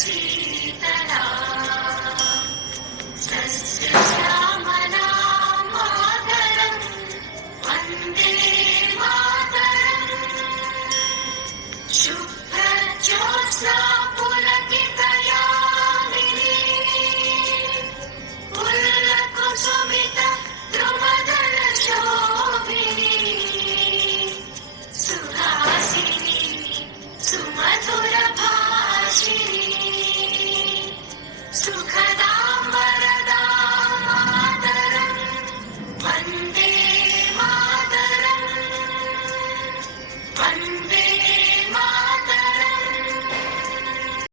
Sheetla सस्यश्यामला Mataram Vande Mataram शुभ्रज्योत्स्ना पुलकितयामिनी पुल्लकुसुमित द्रुमदलशोभिनी Suhasini सुमधुरभाषिणी Sukhda